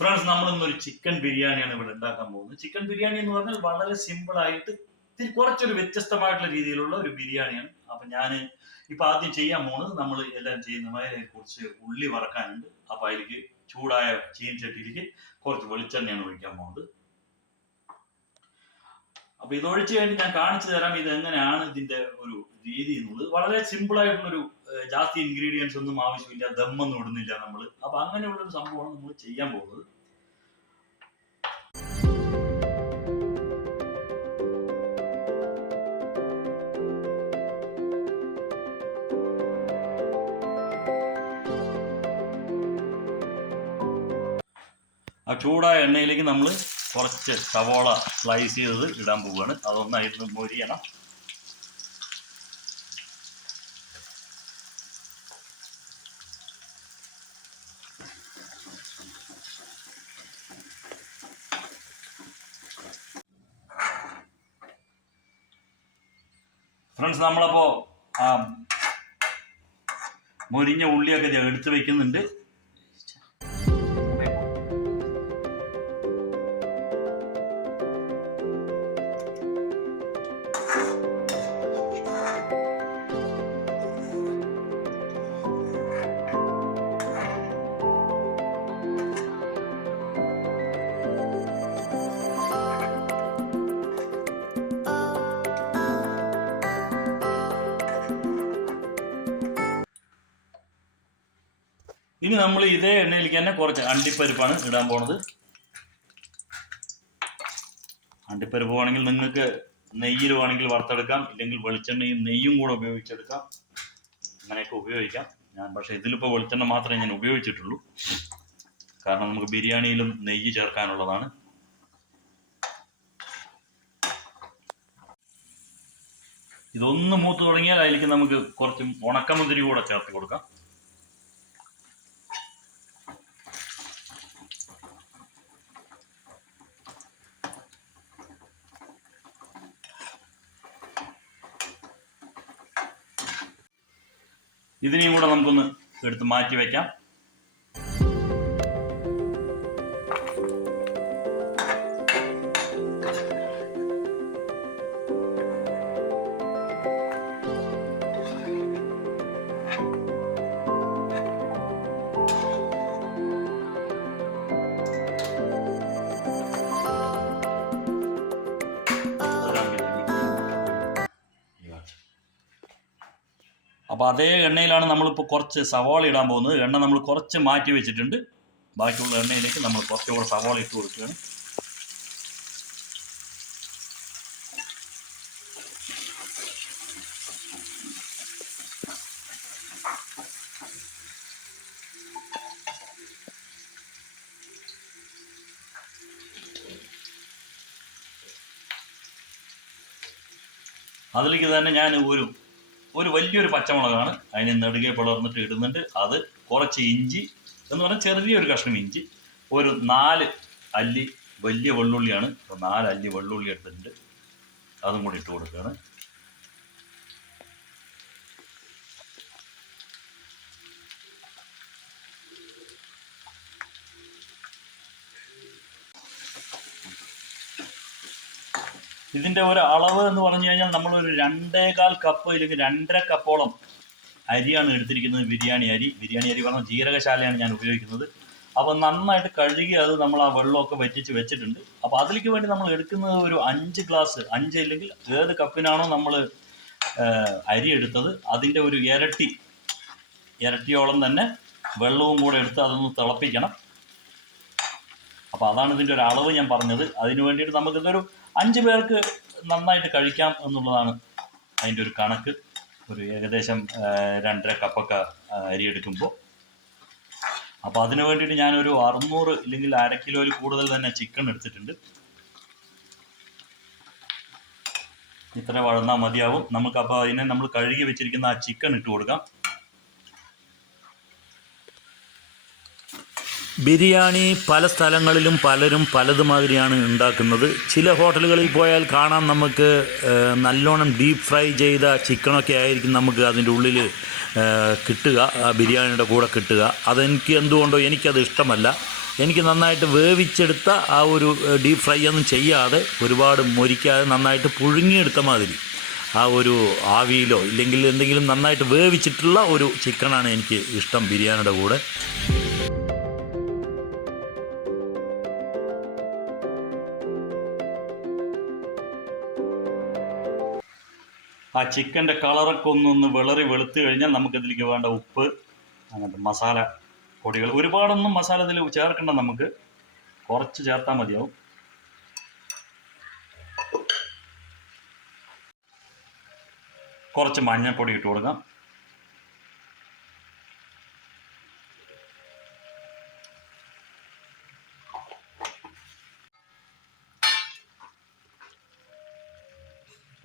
Friends നമ്മൾ ഒരു chicken ബിരിയാണിയാണ് ഇവിടെ ഉണ്ടാക്കാൻ പോകുന്നത്. ചിക്കൻ ബിരിയാണി എന്ന് പറഞ്ഞാൽ വളരെ സിമ്പിൾ ആയിട്ട് ഇത്തിരി കുറച്ചൊരു വ്യത്യസ്തമായിട്ടുള്ള രീതിയിലുള്ള ഒരു ബിരിയാണിയാണ്. അപ്പൊ ഞാൻ ഇപ്പൊ ആദ്യം ചെയ്യാൻ പോകുന്നത് നമ്മൾ എല്ലാം ചെയ്യുന്ന മാതിരി കുറച്ച് ഉള്ളി വറക്കാനുണ്ട്. അപ്പൊ അതിലേക്ക് ചൂടായ ചീനിച്ചട്ടിയിലേക്ക് കുറച്ച് വെളിച്ചെണ്ണയാണ് ഒഴിക്കാൻ പോകുന്നത്. അപ്പൊ ഇതൊഴിച്ച് കഴിഞ്ഞ് ഞാൻ കാണിച്ചു തരാം ഇത് എങ്ങനെയാണ് ഇതിന്റെ ഒരു രീതി എന്നുള്ളത്. വളരെ സിമ്പിൾ ആയിട്ടുള്ള ഒരു ജാസ്തി ഇൻഗ്രീഡിയൻസ് ഒന്നും ആവശ്യമില്ല ദമ്മൊന്നും ഇടുന്നില്ല നമ്മൾ അപ്പൊ അങ്ങനെയുള്ള ഒരു സംഭവമാണ് നമ്മൾ ചെയ്യാൻ പോകുന്നത്. ആ ചൂടായ എണ്ണയിലേക്ക് നമ്മൾ കുറച്ച് സവോള സ്ലൈസ് ചെയ്തത് ഇടാൻ പോവുകയാണ്. അതൊന്നായിരുന്നു മൊരിയണം. ഫ്രണ്ട്സ് നമ്മളപ്പോൾ മുരിഞ്ഞ ഉള്ളിയൊക്കെ എടുത്ത് വെക്കുന്നുണ്ട്. ഇനി നമ്മൾ ഇതേ എണ്ണയിലേക്ക് തന്നെ കുറച്ച് അണ്ടിപ്പരിപ്പാണ് ഇടാൻ പോണത്. അണ്ടിപ്പരിപ്പ് വേണമെങ്കിൽ നിങ്ങൾക്ക് നെയ്യിൽ വേണമെങ്കിൽ വറുത്തെടുക്കാം. ഇല്ലെങ്കിൽ വെളിച്ചെണ്ണയും നെയ്യും കൂടെ ഉപയോഗിച്ചെടുക്കാം. അങ്ങനെയൊക്കെ ഉപയോഗിക്കാം. ഞാൻ പക്ഷേ ഇതിലിപ്പോൾ വെളിച്ചെണ്ണ മാത്രമേ ഞാൻ ഉപയോഗിച്ചിട്ടുള്ളൂ. കാരണം നമുക്ക് ബിരിയാണിയിലും നെയ്യ് ചേർക്കാനുള്ളതാണ്. ഇതൊന്ന് മൂത്ത് തുടങ്ങിയാൽ അതിലേക്ക് നമുക്ക് കുറച്ച് ഉണക്കമുന്തിരി കൂടെ ചേർത്ത് കൊടുക്കാം. ഇതിനെയും കൂടെ നമുക്കൊന്ന് എടുത്ത് മാറ്റി വെക്കാം അതേ എണ്ണയിലാണ് നമ്മളിപ്പോൾ കുറച്ച് സവാള ഇടാൻ പോകുന്നത്. എണ്ണ നമ്മൾ കുറച്ച് മാറ്റി വെച്ചിട്ടുണ്ട്. ബാക്കിയുള്ള എണ്ണയിലേക്ക് നമ്മൾ കുറച്ചുകൂടെ സവാള ഇട്ട് കൊടുക്കുകയാണ്. അതിലേക്ക് തന്നെ ഞാൻ ഒരു ഒരു വലിയൊരു പച്ചമുളകാണ്. അതിനെ നെടുകെ പിളർന്നിട്ട് ഇടുന്നുണ്ട്. അത് കുറച്ച് ഇഞ്ചി എന്ന് പറഞ്ഞാൽ ചെറിയൊരു കഷ്ണം ഇഞ്ചി ഒരു നാല് അല്ലി വലിയ വെള്ളുള്ളിയാണ്. നാല് അല്ലി വെള്ളുള്ളി എടുത്തിട്ടുണ്ട്. അതും കൂടി ഇട്ട് കൊടുക്കുകയാണ്. ഇതിന്റെ ഒരു അളവ് എന്ന് പറഞ്ഞു കഴിഞ്ഞാൽ നമ്മൾ ഒരു രണ്ടേകാൽ കപ്പ് ഇല്ലെങ്കിൽ രണ്ടര കപ്പോളം അരിയാണ് എടുത്തിരിക്കുന്നത്. ബിരിയാണി അരി. ബിരിയാണി അരി പറഞ്ഞാൽ ജീരകശാലയാണ് ഞാൻ ഉപയോഗിക്കുന്നത്. അപ്പോൾ നന്നായിട്ട് കഴുകി അത് നമ്മൾ ആ വെള്ളമൊക്കെ വറ്റിച്ച് വെച്ചിട്ടുണ്ട്. അപ്പോൾ അതിലേക്ക് വേണ്ടി നമ്മൾ എടുക്കുന്നത് ഒരു അഞ്ച് ഗ്ലാസ് അഞ്ച് ഇല്ലെങ്കിൽ ഏത് കപ്പിനാണോ നമ്മൾ അരി എടുത്തത്. അതിന്റെ ഒരു ഇരട്ടി ഇരട്ടിയോളം തന്നെ വെള്ളവും കൂടെ എടുത്ത് അതൊന്ന് തിളപ്പിക്കണം. അപ്പോൾ അതാണ് ഇതിന്റെ ഒരു അളവ് ഞാൻ പറഞ്ഞത്. അതിന് വേണ്ടിയിട്ട് നമുക്കിതൊരു അഞ്ച് പേർക്ക് നന്നായിട്ട് കഴിക്കാം എന്നുള്ളതാണ് അതിന്റെ ഒരു കണക്ക്. ഒരു ഏകദേശം രണ്ടര കപ്പൊക്കെ അരി എടുക്കുമ്പോൾ അപ്പോൾ അതിന് വേണ്ടിയിട്ട് ഞാനൊരു അറുന്നൂറ് ഇല്ലെങ്കിൽ അര കിലോയിൽ കൂടുതൽ തന്നെ ചിക്കൻ എടുത്തിട്ടുണ്ട്. ഇത്ര വഴന്നാൽ മതിയാവും. നമുക്ക് അപ്പോൾ അതിനെ നമ്മൾ കഴുകി വെച്ചിരിക്കുന്ന ആ ചിക്കൻ ഇട്ട് കൊടുക്കാം. ബിരിയാണി പല സ്ഥലങ്ങളിലും പലരും പലതുമാതിരിയാണ് ഉണ്ടാക്കുന്നത്. ചില ഹോട്ടലുകളിൽ പോയാൽ കാണാം നമുക്ക് നല്ലോണം ഡീപ്പ് ഫ്രൈ ചെയ്ത ചിക്കനൊക്കെ ആയിരിക്കും നമുക്ക് അതിന്റെ ഉള്ളിൽ കിട്ടുക ബിരിയാണിയുടെ കൂടെ കിട്ടുക. അതെനിക്ക് എന്തുകൊണ്ടോ എനിക്കത് ഇഷ്ടമല്ല. എനിക്ക് നന്നായിട്ട് വേവിച്ചെടുത്ത ആ ഒരു ഡീപ്പ് ഫ്രൈ ഒന്നും ചെയ്യാതെ ഒരുപാട് മൊരിക്കാതെ നന്നായിട്ട് പുഴുങ്ങിയെടുത്ത മാതിരി ആ ഒരു ആവിയിലോ ഇല്ലെങ്കിൽ എന്തെങ്കിലും നന്നായിട്ട് വേവിച്ചിട്ടുള്ള ഒരു ചിക്കനാണ് എനിക്ക് ഇഷ്ടം ബിരിയാണിയുടെ കൂടെ. ആ ചിക്കന്റെ കളറൊക്കെ ഒന്നൊന്ന് വിളറി വെളുത്ത് കഴിഞ്ഞാൽ നമുക്കതിലേക്ക് വേണ്ട ഉപ്പ് അങ്ങനത്തെ മസാല പൊടികൾ. ഒരുപാടൊന്നും മസാല ഇതിൽ ചേർക്കണ്ട നമുക്ക്. കുറച്ച് ചേർത്താൽ മതിയാവും. കുറച്ച് മഞ്ഞൾപ്പൊടി ഇട്ട് കൊടുക്കാം.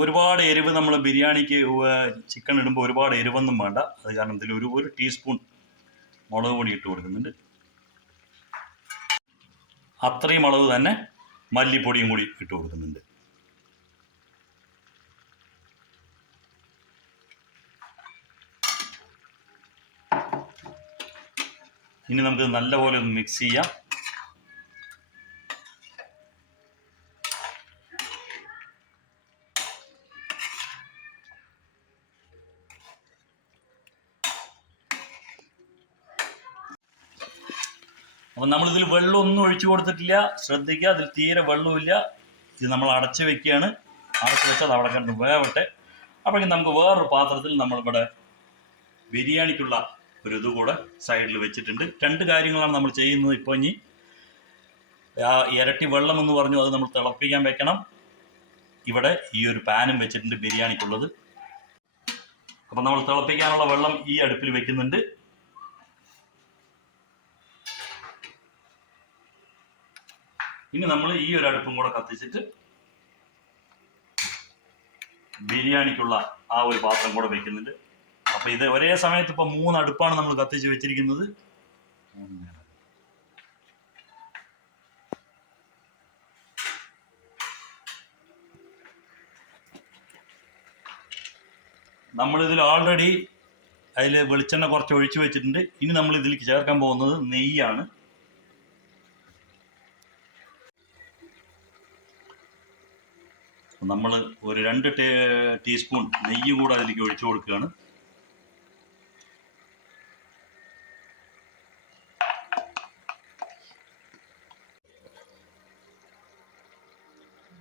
ഒരുപാട് എരിവ് നമ്മൾ ബിരിയാണിക്ക് ചിക്കൻ ഇടുമ്പോൾ ഒരുപാട് എരിവൊന്നും വേണ്ട. അത് കാരണം ഇതിൽ ഒരു ഒരു ടീസ്പൂൺ മുളക് പൊടി ഇട്ട് കൊടുക്കുന്നുണ്ട്. അത്രയും അളവ് തന്നെ മല്ലിപ്പൊടിയും കൂടി ഇട്ട് കൊടുക്കുന്നുണ്ട്. ഇനി നമുക്ക് നല്ലപോലെ ഒന്ന് മിക്സ് ചെയ്യാം. അപ്പം നമ്മളിതിൽ വെള്ളമൊന്നും ഒഴിച്ചു കൊടുത്തിട്ടില്ല. ശ്രദ്ധിക്കുക അതിൽ തീരെ വെള്ളമില്ല ഇത് നമ്മൾ അടച്ചു വെക്കുകയാണ്. അടച്ചു വെച്ചാൽ അവിടെ കണ്ട് വേവട്ടെ. അപ്പോഴേക്കും നമുക്ക് വേറൊരു പാത്രത്തിൽ നമ്മളിവിടെ ബിരിയാണിക്കുള്ള ഒരു ഇത് കൂടെ സൈഡിൽ വെച്ചിട്ടുണ്ട്. രണ്ട് കാര്യങ്ങളാണ് നമ്മൾ ചെയ്യുന്നത് ഇപ്പോൾ ഇനി. ആ ഇരട്ടി വെള്ളം എന്ന് പറഞ്ഞു അത് നമ്മൾ തിളപ്പിക്കാൻ വെക്കണം. ഇവിടെ ഈ ഒരു പാനും വെച്ചിട്ടുണ്ട് ബിരിയാണിക്കുള്ളത്. അപ്പം നമ്മൾ തിളപ്പിക്കാനുള്ള വെള്ളം ഈ അടുപ്പിൽ വെക്കുന്നുണ്ട്. ഇനി നമ്മൾ ഈ ഒരു അടുപ്പും കൂടെ കത്തിച്ചിട്ട് ബിരിയാണിക്കുള്ള ആ ഒരു പാത്രം കൂടെ വെക്കുന്നുണ്ട്. അപ്പൊ ഇത് ഒരേ സമയത്ത് ഇപ്പൊ മൂന്ന് അടുപ്പാണ് നമ്മൾ കത്തിച്ച് വെച്ചിരിക്കുന്നത്. നമ്മൾ ഇതിൽ ഓൾറെഡി അതിൽ വെളിച്ചെണ്ണ കുറച്ച് ഒഴിച്ചു വെച്ചിട്ടുണ്ട്. ഇനി നമ്മൾ ഇതിലേക്ക് ചേർക്കാൻ പോകുന്നത് നെയ്യാണ്. നമ്മൾ ഒരു രണ്ട് ടേ ടീസ്പൂൺ നെയ്യ് കൂടെ അതിലേക്ക് ഒഴിച്ചു കൊടുക്കുകയാണ്.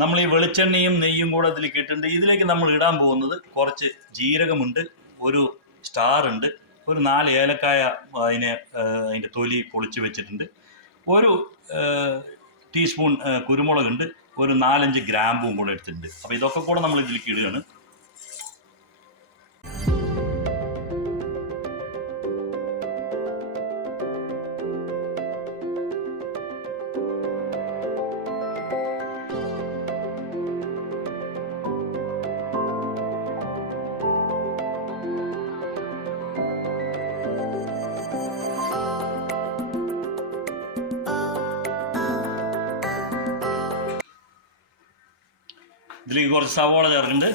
നമ്മൾ ഈ വെളിച്ചെണ്ണയും നെയ്യും കൂടെ അതിലേക്ക് ഇട്ടിട്ടുണ്ട്. ഇതിലേക്ക് നമ്മൾ ഇടാൻ പോകുന്നത് കുറച്ച് ജീരകമുണ്ട് ഒരു സ്റ്റാർ ഉണ്ട് ഒരു നാല് ഏലക്കായ അതിനെ അതിന്റെ തൊലി പൊളിച്ച് വെച്ചിട്ടുണ്ട്. ഒരു ടീസ്പൂൺ കുരുമുളകുണ്ട് ഒരു നാലഞ്ച് ഗ്രാമ്പും കൂടെ എടുത്തിട്ടുണ്ട്. അപ്പോൾ ഇതൊക്കെ കൂടെ നമ്മൾ ഇതിലേക്ക് ഇടുകയാണ്. ഇതിലേക്ക് കുറച്ച് സവോള ചേർക്കുന്നുണ്ട്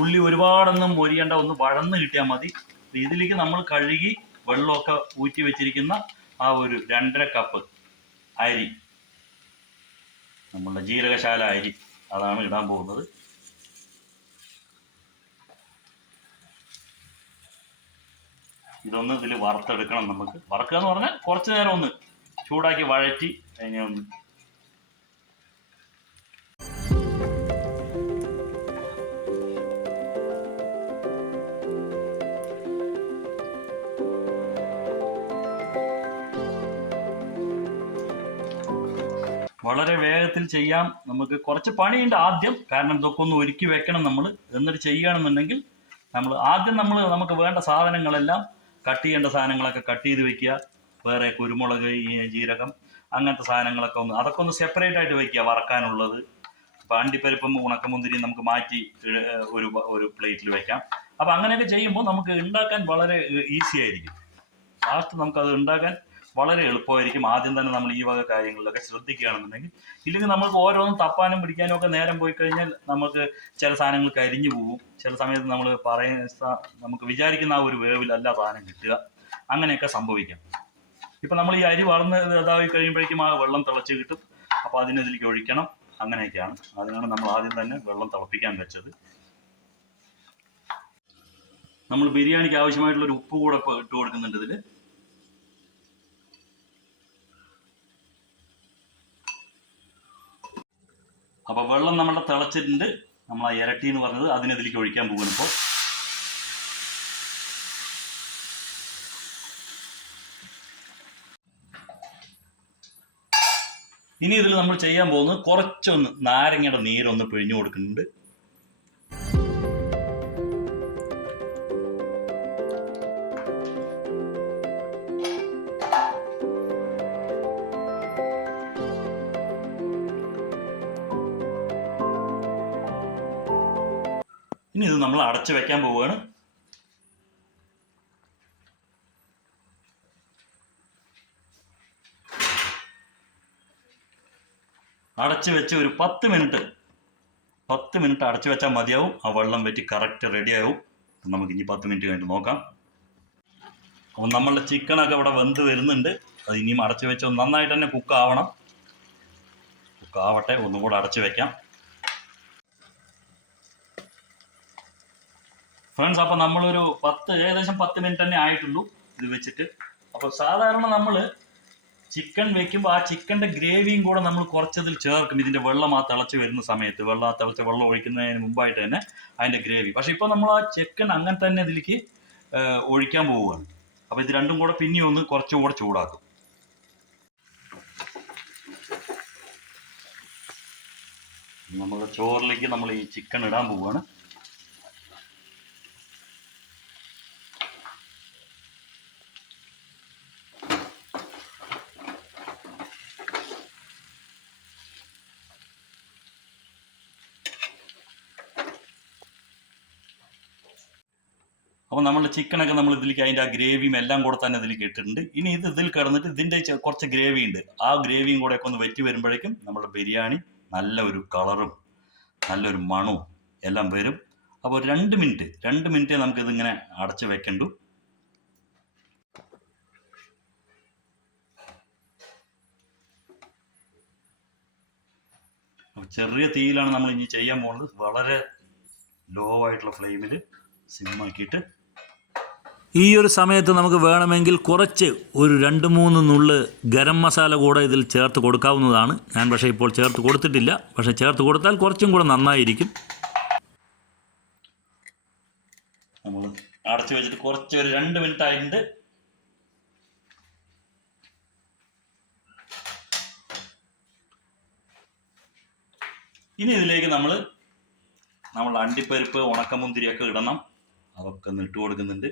ഉള്ളി ഒരുപാടൊന്നും മൊരിയേണ്ട ഒന്ന് വഴന്ന് കിട്ടിയാൽ മതി. ഇതിലേക്ക് നമ്മൾ കഴുകി വെള്ളമൊക്കെ ഊറ്റി വെച്ചിരിക്കുന്ന ആ ഒരു രണ്ടര കപ്പ് അരി. നമ്മളുടെ ജീരകശാല അരി അതാണ് ഇടാൻ പോകുന്നത്. ഇതൊന്ന് ഇതിൽ വറുത്തെടുക്കണം നമുക്ക്. വറുക്കുക എന്ന് പറഞ്ഞാൽ കുറച്ച് നേരം ഒന്ന് ചൂടാക്കി വഴറ്റി അതിനെ ഒന്ന് വളരെ വേഗത്തിൽ ചെയ്യാം. നമുക്ക് കുറച്ച് പണിയുണ്ട് ആദ്യം. കാരണം ഇതൊക്കെ ഒന്ന് ഒരുക്കി വെക്കണം നമ്മൾ എന്നിട്ട് ചെയ്യുകയാണെന്നുണ്ടെങ്കിൽ നമ്മൾ ആദ്യം നമ്മൾ നമുക്ക് വേണ്ട സാധനങ്ങളെല്ലാം കട്ട് ചെയ്യേണ്ട സാധനങ്ങളൊക്കെ കട്ട് ചെയ്ത് വെക്കുക. വേറെ കുരുമുളക് ജീരകം അങ്ങനത്തെ സാധനങ്ങളൊക്കെ ഒന്ന് അതൊക്കെ ഒന്ന് സെപ്പറേറ്റ് ആയിട്ട് വെക്കുക വറക്കാനുള്ളത്. ഇപ്പം അണ്ടിപ്പരിപ്പും ഉണക്കമുന്തിരി നമുക്ക് മാറ്റി ഒരു ഒരു പ്ലേറ്റിൽ വെക്കാം. അപ്പം അങ്ങനെയൊക്കെ ചെയ്യുമ്പോൾ നമുക്ക് ഉണ്ടാക്കാൻ വളരെ ഈസി ആയിരിക്കും. ലാസ്റ്റ് നമുക്കത് ഉണ്ടാക്കാൻ വളരെ എളുപ്പമായിരിക്കും ആദ്യം തന്നെ നമ്മൾ ഈ വക കാര്യങ്ങളിലൊക്കെ ശ്രദ്ധിക്കുകയാണെന്നുണ്ടെങ്കിൽ. ഇല്ലെങ്കിൽ നമുക്ക് ഓരോന്നും തപ്പാനും പിടിക്കാനും ഒക്കെ നേരം പോയി കഴിഞ്ഞാൽ നമുക്ക് ചില സാധനങ്ങൾ കരിഞ്ഞു പോകും. ചില സമയത്ത് നമ്മൾ പറയുന്ന നമുക്ക് വിചാരിക്കുന്ന ആ ഒരു വേവിലല്ല സാധനം കിട്ടുക. അങ്ങനെയൊക്കെ സംഭവിക്കാം. ഇപ്പം നമ്മൾ ഈ അരി വളർന്ന് ഇതായി കഴിയുമ്പോഴേക്കും ആ വെള്ളം തിളച്ച് കിട്ടും. അപ്പോൾ അതിനതിലേക്ക് ഒഴിക്കണം. അങ്ങനെയൊക്കെയാണ്. അതിനാണ് നമ്മൾ ആദ്യം തന്നെ വെള്ളം തിളപ്പിക്കാൻ വെച്ചത്. നമ്മൾ ബിരിയാണിക്ക് ആവശ്യമായിട്ടുള്ള ഒരു ഉപ്പ് കൂടെ ഇട്ട് കൊടുക്കുന്നുണ്ട് ഇതിൽ അപ്പോൾ വെള്ളം നമ്മുടെ തിളച്ചിട്ടുണ്ട്. നമ്മൾ ആ ഇരട്ടി എന്ന് പറഞ്ഞത് അതിനെതിലേക്ക് ഒഴിക്കാൻ പോകുന്നു ഇപ്പോൾ ഇനി ഇതിൽ നമ്മൾ ചെയ്യാൻ പോകുന്നത് കുറച്ചൊന്ന് നാരങ്ങയുടെ നീരൊന്ന് പിഴിഞ്ഞു കൊടുക്കുന്നുണ്ട്. അടച്ചു വെക്കാൻ പോവുകയാണ്. അടച്ചു വെച്ച് ഒരു പത്ത് മിനിറ്റ് പത്ത് മിനിറ്റ് അടച്ചു വെച്ചാൽ മതിയാവും. ആ വെള്ളം വെറ്റി കറക്റ്റ് റെഡിയാവും നമുക്ക് ഇനി പത്ത് മിനിറ്റ് കഴിഞ്ഞിട്ട് നോക്കാം. അപ്പം നമ്മളുടെ ചിക്കനൊക്കെ ഇവിടെ വെന്ത് വരുന്നുണ്ട്. അത് ഇനിയും അടച്ചു വെച്ച് നന്നായിട്ട് തന്നെ കുക്ക് ആവണം. കുക്ക് ആവട്ടെ ഒന്നും കൂടെ അടച്ചു വെക്കാം. ഫ്രണ്ട്സ് അപ്പോൾ നമ്മളൊരു പത്ത് ഏകദേശം പത്ത് മിനിറ്റ് തന്നെ ആയിട്ടുള്ളൂ ഇത് വെച്ചിട്ട്. അപ്പോൾ സാധാരണ നമ്മൾ ചിക്കൻ വെക്കുമ്പോൾ ആ ചിക്കന്റെ ഗ്രേവിയും കൂടെ നമ്മൾ കുറച്ചതിൽ ചേർക്കും. ഇതിന്റെ വെള്ളം ആ തിളച്ച് വരുന്ന സമയത്ത്. വെള്ളം ആ തിളച്ച് വെള്ളം ഒഴിക്കുന്നതിന് മുമ്പായിട്ട് തന്നെ അതിന്റെ ഗ്രേവി പക്ഷെ ഇപ്പോൾ നമ്മൾ ആ ചിക്കൻ അങ്ങനെ തന്നെ ഇതിലേക്ക് ഒഴിക്കാൻ പോവുകയാണ്. അപ്പോൾ ഇത് രണ്ടും കൂടെ പിന്നെ ഒന്ന് കുറച്ചും കൂടെ ചൂടാക്കും. നമ്മുടെ ചോറിലേക്ക് നമ്മൾ ഈ ചിക്കൻ ഇടാൻ പോവുകയാണ്. അപ്പോൾ നമ്മൾ ചിക്കനൊക്കെ നമ്മൾ ഇതിലേക്ക് അതിന്റെ ആ ഗ്രേവിയും എല്ലാം കൂടെ തന്നെ ഇതിലേക്ക് ഇട്ടിട്ടുണ്ട്. ഇനി ഇത് ഇതിൽ കിടന്നിട്ട് ഇതിന്റെ കുറച്ച് ഗ്രേവി ഉണ്ട്. ആ ഗ്രേവിയും കൂടെ ഒക്കെ ഒന്ന് വെറ്റി വരുമ്പോഴേക്കും നമ്മുടെ ബിരിയാണി നല്ല ഒരു കളറും നല്ലൊരു മണവും എല്ലാം വരും. അപ്പോൾ രണ്ട് മിനിറ്റ് രണ്ട് മിനിറ്റ് നമുക്കിതിങ്ങനെ അടച്ച് വെക്കണ്ടു. ചെറിയ തീയിലാണ് നമ്മൾ ഇനി ചെയ്യാൻ പോകുന്നത്. വളരെ ലോ ആയിട്ടുള്ള ഫ്ലെയിമിൽ സിമ്മാക്കിയിട്ട് ഈ ഒരു സമയത്ത് നമുക്ക് വേണമെങ്കിൽ കുറച്ച് ഒരു രണ്ട് മൂന്ന് നുള്ള് ഗരം മസാല കൂടെ ഇതിൽ ചേർത്ത് കൊടുക്കാവുന്നതാണ്. ഞാൻ പക്ഷേ ഇപ്പോൾ ചേർത്ത് കൊടുത്തിട്ടില്ല. പക്ഷേ ചേർത്ത് കൊടുത്താൽ കുറച്ചും കൂടെ നന്നായിരിക്കും. നമ്മൾ അടച്ചു വെച്ചിട്ട് കുറച്ച് ഒരു രണ്ട് മിനിറ്റ് ആയിട്ടുണ്ട്. ഇനി ഇതിലേക്ക് നമ്മൾ നമ്മൾ അണ്ടിപ്പരിപ്പ് ഉണക്കമുന്തിരിയൊക്കെ ഇടണം. അതൊക്കെ ഒന്ന് ഇട്ട് കൊടുക്കുന്നുണ്ട്.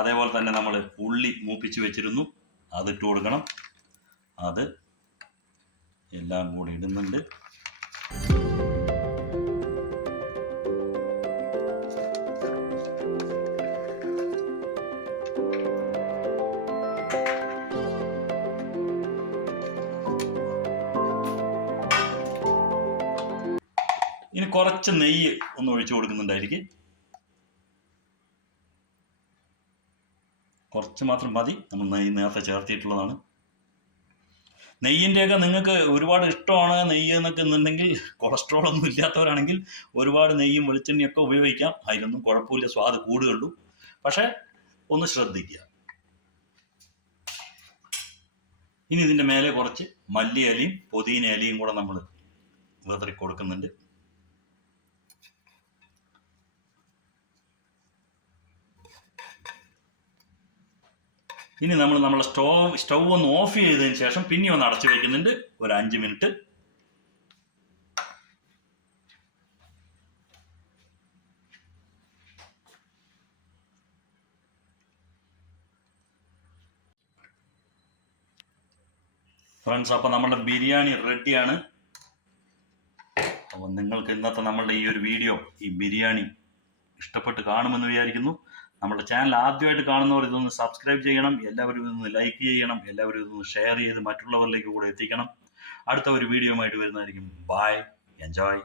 അതേപോലെ തന്നെ നമ്മൾ ഉള്ളി മൂപ്പിച്ച് വെച്ചിരുന്നു. അത് ഇട്ട് കൊടുക്കണം. അത് എല്ലാം കൂടി ഇടുന്നുണ്ട്. ഇനി കുറച്ച് നെയ്യ് ഒന്ന് ഒഴിച്ചു കൊടുക്കുന്നുണ്ടായിരിക്കും. കുറച്ച് മാത്രം മതി. നമ്മൾ നെയ്യ് നേരത്തെ ചേർത്തിട്ടുള്ളതാണ് നെയ്യിന്റെയൊക്കെ നിങ്ങൾക്ക് ഒരുപാട് ഇഷ്ടമാണ് നെയ്യ് എന്നൊക്കെ എന്നുണ്ടെങ്കിൽ കൊളസ്ട്രോൾ ഒന്നും ഇല്ലാത്തവരാണെങ്കിൽ ഒരുപാട് നെയ്യും വെളിച്ചെണ്ണയൊക്കെ ഉപയോഗിക്കാം. അതിലൊന്നും കുഴപ്പമില്ല. സ്വാദ് കൂടുകയുള്ളൂ. പക്ഷേ ഒന്ന് ശ്രദ്ധിക്കുക. ഇനി ഇതിന്റെ മേലെ കുറച്ച് മല്ലി ഇലയും പുതിന കൂടെ നമ്മൾ വിതറി കൊടുക്കുന്നുണ്ട്. ഇനി നമ്മൾ നമ്മളെ സ്റ്റോവ് സ്റ്റൗ ഒന്ന് ഓഫ് ചെയ്തതിന് ശേഷം പിന്നെ ഒന്ന് അടച്ചു വെക്കുന്നുണ്ട്. ഒരു അഞ്ച് മിനിറ്റ്. ഫ്രണ്ട്സ് അപ്പോൾ നമ്മുടെ ബിരിയാണി റെഡിയാണ് അപ്പോൾ നിങ്ങൾക്ക് ഇന്നത്തെ നമ്മളുടെ ഈ ഒരു വീഡിയോ ഈ ബിരിയാണി ഇഷ്ടപ്പെട്ട് കാണുമെന്ന് വിചാരിക്കുന്നു. നമ്മുടെ ചാനൽ ആദ്യമായിട്ട് കാണുന്നവർ ഇതൊന്ന് സബ്സ്ക്രൈബ് ചെയ്യണം എല്ലാവരും ഇതൊന്ന് ലൈക്ക് ചെയ്യണം എല്ലാവരും ഇതൊന്ന് ഷെയർ ചെയ്ത് മറ്റുള്ളവരിലേക്ക് കൂടെ എത്തിക്കണം. അടുത്ത ഒരു വീഡിയോ ആയിട്ട് വരുന്നതായിരിക്കും. Bye enjoy